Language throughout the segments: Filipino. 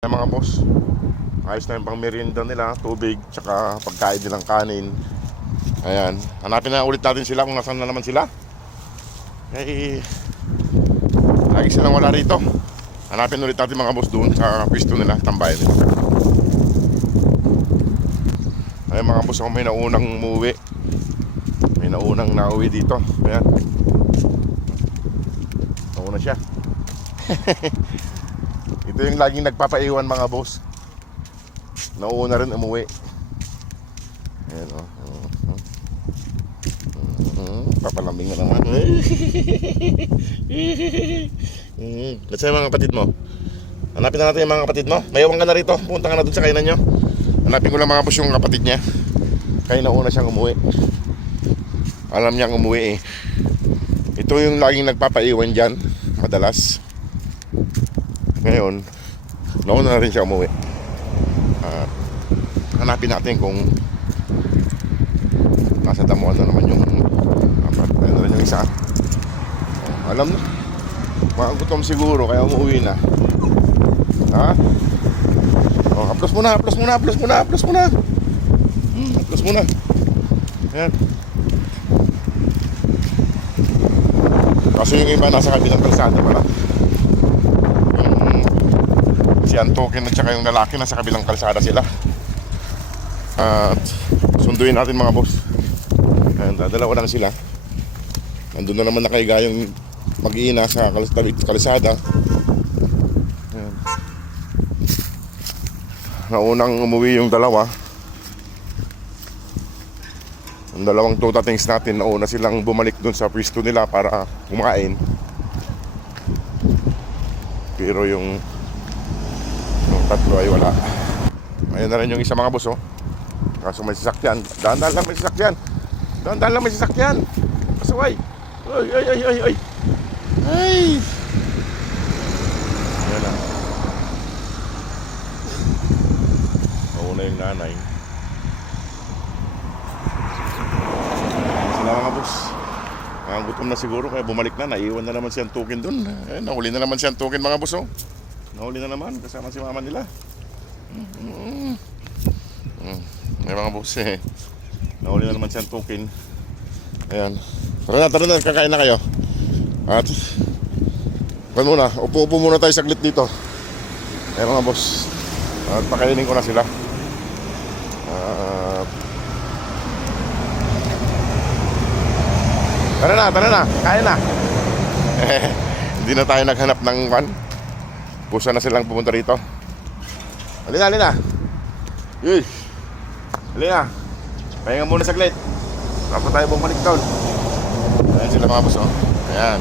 Mga boss, ayos na yung pang merienda nila, tubig, tsaka pagkain nilang kanin. Ayan, hanapin na ulit natin sila kung nasaan na naman sila. Eh, lagi silang wala rito. Hanapin ulit natin mga boss doon sa pwesto nila, tambayan nila. Ayan mga boss, ako may naunang umuwi. May naunang nauwi dito. Ayan, nauna siya. Ito yung laging nagpapaiwan mga boss. Nauuna rin umuwi. Ayan o. Papalambing na naman. Nasaan yung mga kapatid mo? Hanapin na natin yung mga kapatid mo. Mayawan ka na rito. Punta ka na dun sa kainan nyo. Hanapin ko lang mga boss yung kapatid niya. Kaya nauna siyang umuwi. Alam niyang umuwi eh. Ito yung laging nagpapaiwan dyan madalas. Ngayon, nauna na rin siya umuwi. Hanapin natin kung nasa damuhan na naman yung ayun na rin yung isa. Alam na, magutom siguro kaya umuwi na. Ha? Oh, haplos muna. Haplos muna. Ayan. Kasi yung iba nasa kabilang kalsada pala. Si Antokin at saka yung lalaki nasa kabilang kalsada sila. At sunduin natin mga boss. Ayan, dalawa lang sila. Nandun na naman nakahiga yung mag-iina sa kalsada. Ayan. Naunang umuwi yung dalawa. Yung dalawang tutatings natin, nauna silang bumalik dun sa pwesto nila para kumain. Pero yung tatlo ay wala. Ayan na rin yung isa mga boss oh. Kaso may sasakyan. Dahan-dahan lang may sasakyan. Pasaway. Ay. Ayan na. Mauna yung nanay. Sila mga boss. Ang gutom na siguro kaya bumalik na. Naiwan na naman si Antokin dun. Nahuli na naman si Antokin mga boss oh. Nahuli na naman kasama si mama nila. May mga boss eh. Nahuli na naman si Antokin. Ayan. Tara na, kakain na kayo. At upo muna tayo saglit dito. Ayan mga boss. At pakainin ko na sila. Tara na, kain na. Hindi na tayo naghanap ng van. Pusa na silang pumunta rito. Halina. Yuy. Halina. Pahinga muna saglit. Tapos tayo bumalik doon. Ayan sila mga boss oh. Ayan.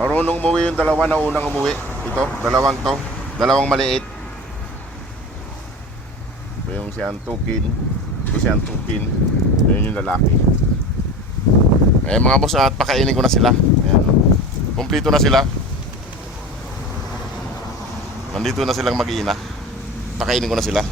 Marunong umuwi yung dalawa na unang umuwi. Ito, dalawang maliit. Ito yung si Antokin. Ayan yung lalaki. Ayan mga boss at pakainin ko na sila. Ayan. Kumplito na sila. Nandito na silang mag-iina. Pakainin ko na sila.